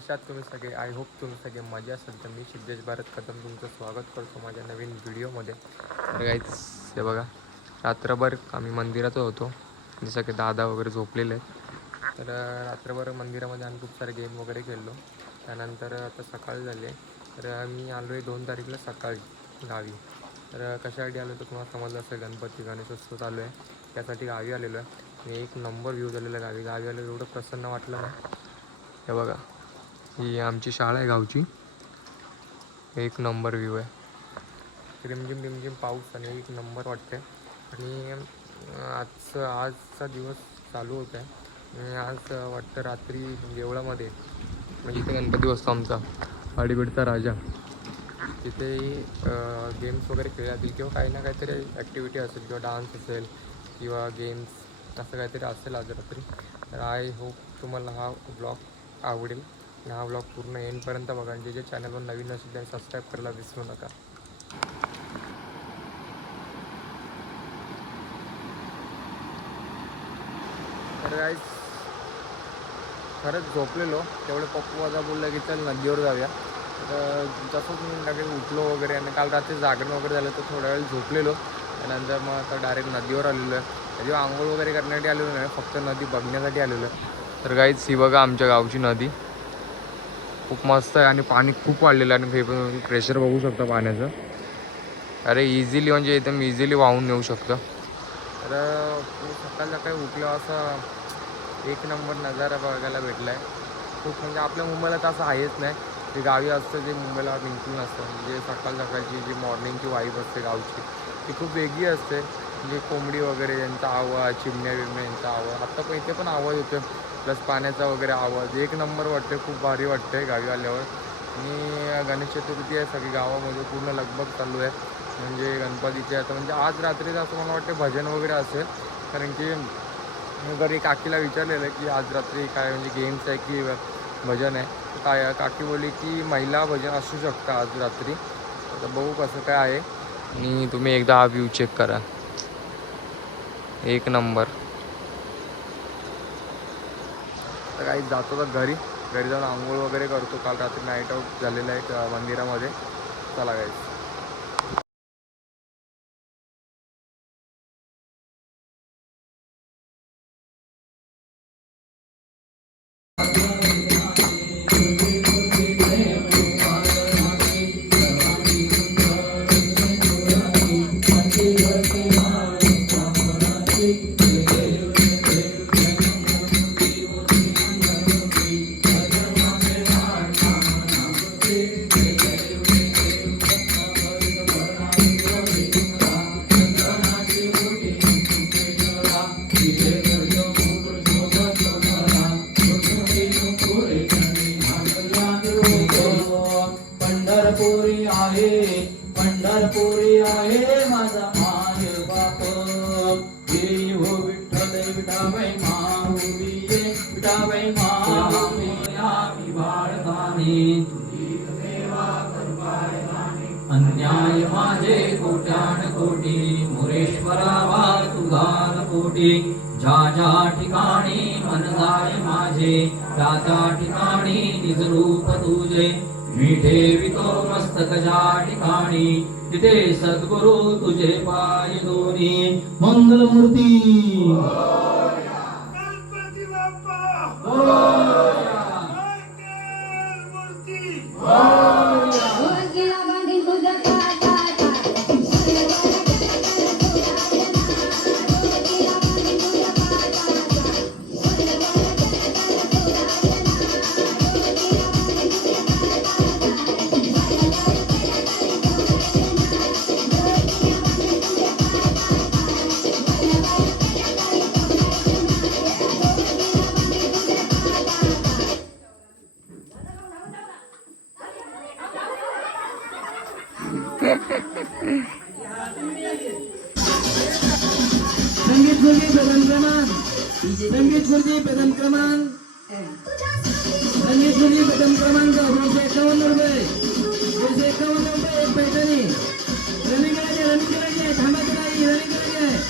कशात तुम्ही सगळे? आय होप तुम्ही सगळे मजा असेल. तर मी सिद्धेश भारत कदम तुमचं स्वागत करतो माझ्या नवीन व्हिडिओमध्ये. तर काहीच हे बघा, रात्रभर आम्ही मंदिरात होतो, जसं की दादा वगैरे झोपलेले आहेत. तर रात्रभर मंदिरामध्ये आम्ही खूप सारे गेम वगैरे खेळलो. त्यानंतर आता सकाळ झाली आहे. तर मी आलो आहे 2 तारीखला सकाळी गावी. तर कशासाठी आलो तर तुम्हाला समजलं असेल, गणपती गणेशोत्सव चालू आहे, त्यासाठी गावी आलेलो आहे. मी एक नंबर व्ह्यू झालेला गावी आलो, एवढं प्रसन्न वाटलं ना. हे बघा, ही आमची शाळा आहे गावची, एक नंबर व्ह्यू आहे. रिमझिम रिमझिम पाऊस आणि एक नंबर वाटते. आणि आजचा दिवस चालू होत आहे. आणि आज वाटतं रात्री देवळामध्ये, म्हणजे इथे गणपती बसतो आमचा अडीबिडचा राजा, तिथे गेम्स वगैरे खेळले जातील किंवा काही ना काहीतरी ॲक्टिव्हिटी असेल किंवा डान्स असेल किंवा गेम्स असं काहीतरी असेल आज रात्री. तर आय होप तुम्हाला हा ब्लॉग आवडेल आणि हा ब्लॉग पूर्ण एंडपर्यंत बघा. आणि जे चॅनलवर नवीन असेल त्यांनी सबस्क्राईब करायला विसरू नका. तर गाईज खरंच झोपलेलो, तेवढे पप्पू वाजा बोललं की चल नदीवर जाऊया. तर तसंच मी लगेच उठलो वगैरे, आणि काल रात्री जागरण वगैरे झालं तर थोड्या वेळ झोपलेलो. त्यानंतर मग आता डायरेक्ट नदीवर आलेलो आहे. जेव्हा आंघोळ वगैरे करण्यासाठी आलेलो नाही, फक्त नदी बघण्यासाठी आलेलो आहे. तर गाईज ही बघा आमच्या गावची नदी, खूप मस्त आहे आणि पाणी खूप वाढलेलं आहे. आणि प्रेशर बघू शकता पाण्याचं. अरे इझिली, म्हणजे एकदम इझिली वाहून नेऊ शकतं. तर सकाळ सकाळी उठलं असं एक नंबर नजारा बघायला भेटला आहे. खूप म्हणजे आपल्या मुंबईला तर असं आहेच नाही. जे गावी असतं जे मुंबईला बिलकुल नसतं. म्हणजे सकाळ सकाळची जी मॉर्निंगची वाईब असते गावची, ती खूप वेगळी असते. म्हणजे कोंबडी वगैरे यांचा आवाज, चिमण्या बिमण्या यांचा आवाज, आत्ता पण इथे पण आवाज येतो, प्लस पाण्याचा वगैरे आवाज एक नंबर वाटते. खूप भारी वाटते गावी आल्यावर. आणि गणेश चतुर्थी आहे, सगळी गावामध्ये पूर्ण लगबग चालू आहे. म्हणजे गणपतीचे आता म्हणजे आज रात्रीचं असं मला वाटतं भजन वगैरे असेल. कारण की घरी काकीला विचारलेलं आहे की आज रात्री काय म्हणजे गेम्स आहे की भजन आहे. काय काकी बोलली की महिला भजन असू शकतं आज रात्री. आता बघू कसं काय आहे. आणि तुम्ही एकदा हा व्ह्यू चेक करा, एक नंबर. तर काही जातो तर घरी जाऊन आंघोळ वगैरे करतो. काल रात्री नाईट आऊट झालेलं आहे मंदिरामध्ये. चला गाईस. पंढरपुरी आहे माझा माय बाप. देई हो विठ्ठल विठाबाई माऊली ये विठाबाई माऊली. आम्ही बाळगाणी अन्याय माझे कोट्यान कोटी, मुरेश्वरा वार तुझान कोटी. ज्या ज्या ठिकाणी मन जाय माझे, त्या त्या ठिकाणी निज रूप तुझे. मी ठेवितो मस्तक ज्या ठिकाणी, तिथे सद्गुरु तुझे पाय दोन्ही. मंगलमूर्ती गणपती बाप्पा. संगीत खुर्ची प्रथम क्रमांक, संगीत खुर्ची प्रथम क्रमांक, संगीत खुर्ची प्रथम क्रमांक 251 रुपये, 251 रुपये एक पैठणी. रनिंग करायची थांबायचं नाही, रनिंग करायची.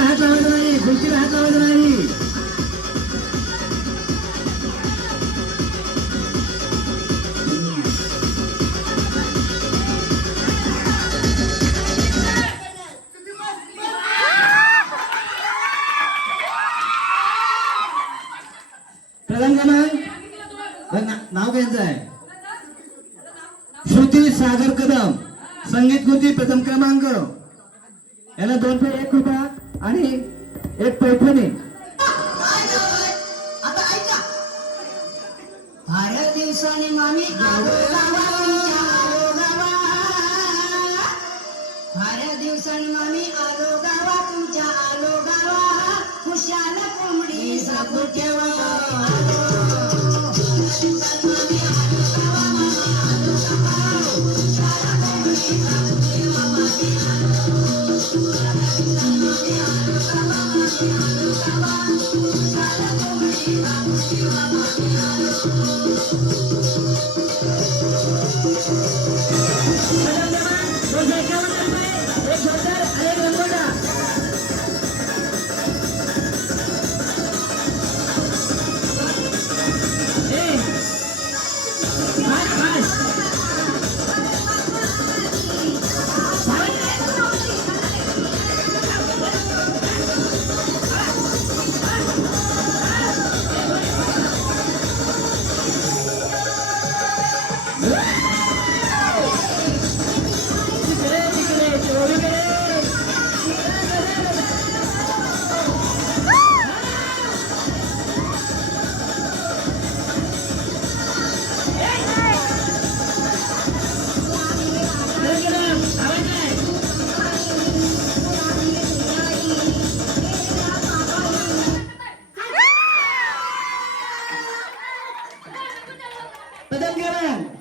खुर्चीला हात लावायचा नाही, खुर्चीला हात लावायचा नाही. प्रथम क्रमांक नाव घ्यायचं आहे श्रुती सागर कदम, संगीत खुर्ची प्रथम क्रमांक. याला 2 पे 1 रुपया आणि 1 पैठणी. आता ऐका, फार दिवसांनी मामी आलो गावा, फार दिवसांनी मामी आलो गावा, तुमच्या आलो गावा, खुशाल कोंबडी सापू ठेवा.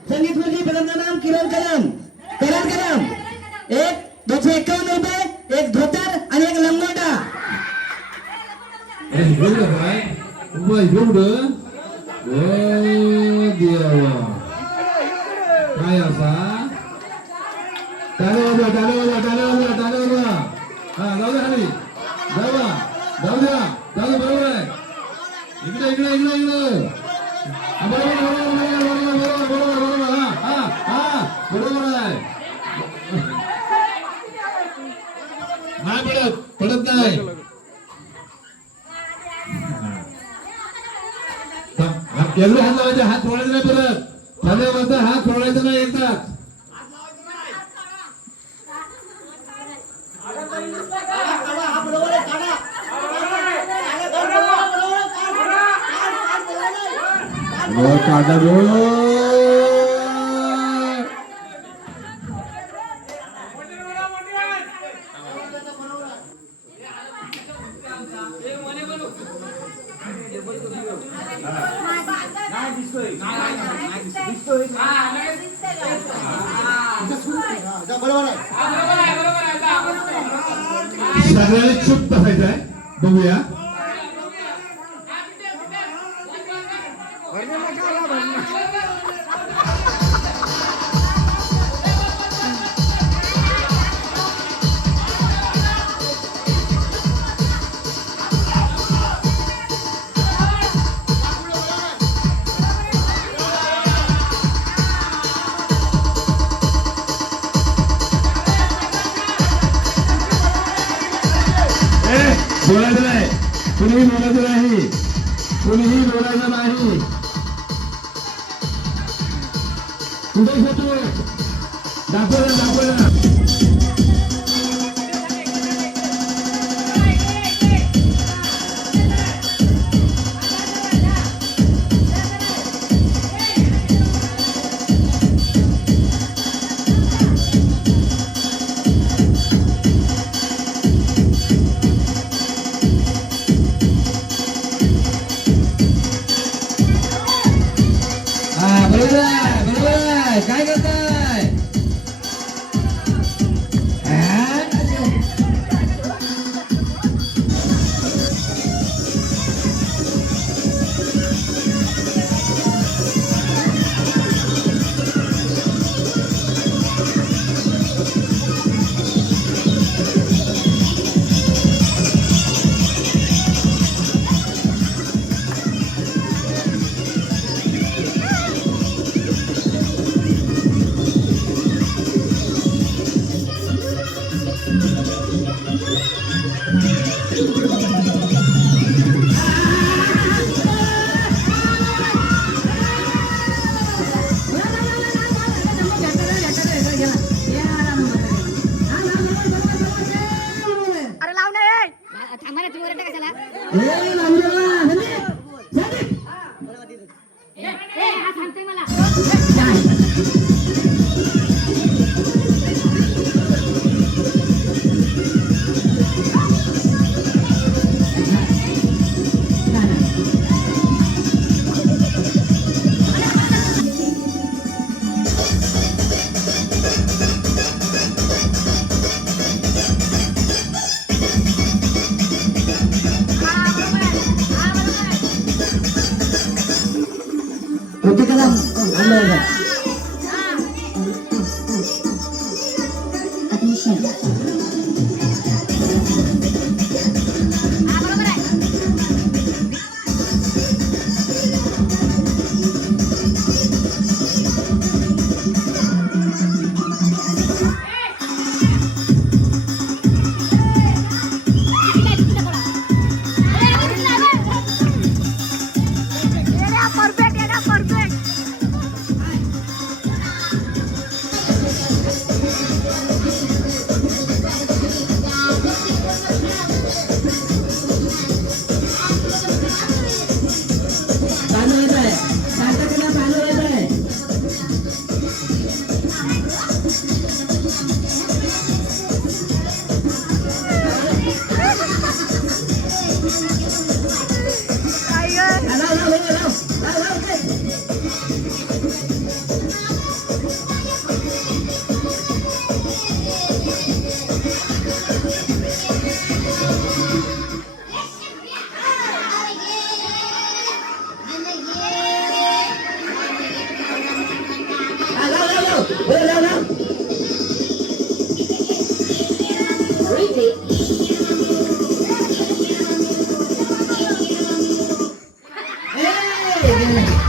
संगीत खुर्ची प्रथम क्रमांक किरण कदम, करण कदम. 251 रुपये, 1 धोतर आणि 1 लंगोटा. एवढं काय एवढं देवा काय असा टाळे वाजवा टाळे वाजवा टाळे वाजवा टाळे वाजवा. हा जाऊ द्या खाली जाऊ द्या जाऊ द्या जाऊ द्या. बरोबर आहे. इकडे इकडे इकडे इकडे बरोबर बरोबर बरोबर बरोबर बरोबर. हा हा हा बरोबर आहे. नाही पडत पडत नाही. एवढे हात लावायचे, हात सोडायचे नाही परत. खाली म्हणता हात सोडायचा नाही एकदाच. काढा सगळ्यांनी चुप बसायचं आहे. बघूया बोलायचं नाही, कुणीही बोलायचं नाही, कुणीही बोलायचं नाही. कुठे घेतो दाखवलं दाखवलं. बरोबर आहे, काय करताय? कृती कदम आणलं होतं. Hey!